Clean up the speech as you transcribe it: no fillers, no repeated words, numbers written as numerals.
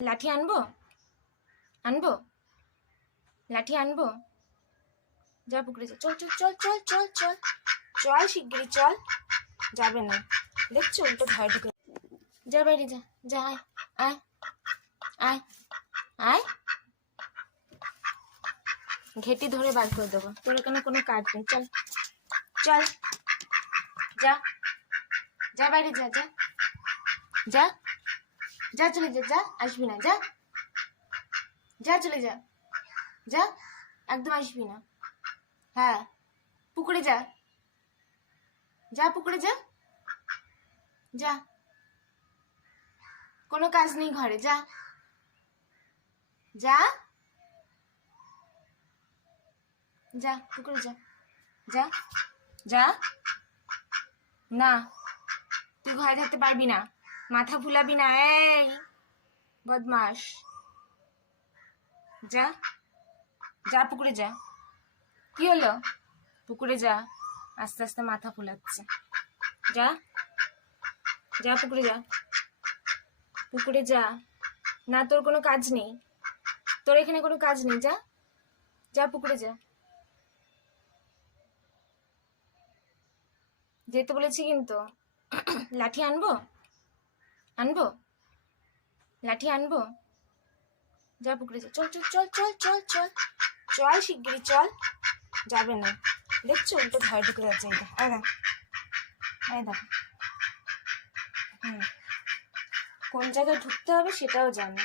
লাঠি আনবো? আনবো? লাঠি আনবো? যা পুকুরে যা। চল চল চল চল চল চল চল, শিগগিরি চল। যাবে না, দেখছো উল্টো ঘরে ঢুকে। যা বাইরে যা, যা আয় আয় আয় আয়। ঘেটি ধরে বার করে দেবো, তোর এখানে কোনো কাজ নেই। চল চল, যা যা বাইরে যা, যা যা যা, চলে যা, যা আসবি না, যা যা, চলে যা, যা একদম আসবি না। হ্যাঁ পুকুরে যা, যা পুকুরে যা, যা কোনো কাজ নেই ঘরে, যা যা যা পুকুরে যা, যা যা। না তুই ঘরে যেতে পারবি না, মাথা ফুলাবি না, এই বদমাস। যা যা পুকুরে যা। কি হলো? পুকুরে যা, আস্তে আস্তে মাথা ফুলাচ্ছে। যা যা পুকুরে যা, পুকুরে যা। না তোর কোনো কাজ নেই, তোর এখানে কোনো কাজ নেই, যা যা পুকুরে যা। যেতে বলেছি কিন্তু। লাঠি আনবো? আনবো? লাঠি আনবো? যা পুকুরে যা। চল চল চল চল চল চল চল, শিগগিরি চল। যাবে না, দেখছো উল্টো ঘরে ঢুকে যাচ্ছে। এই দেখ কোন জায়গায় ঢুকতে হবে সেটাও জানে।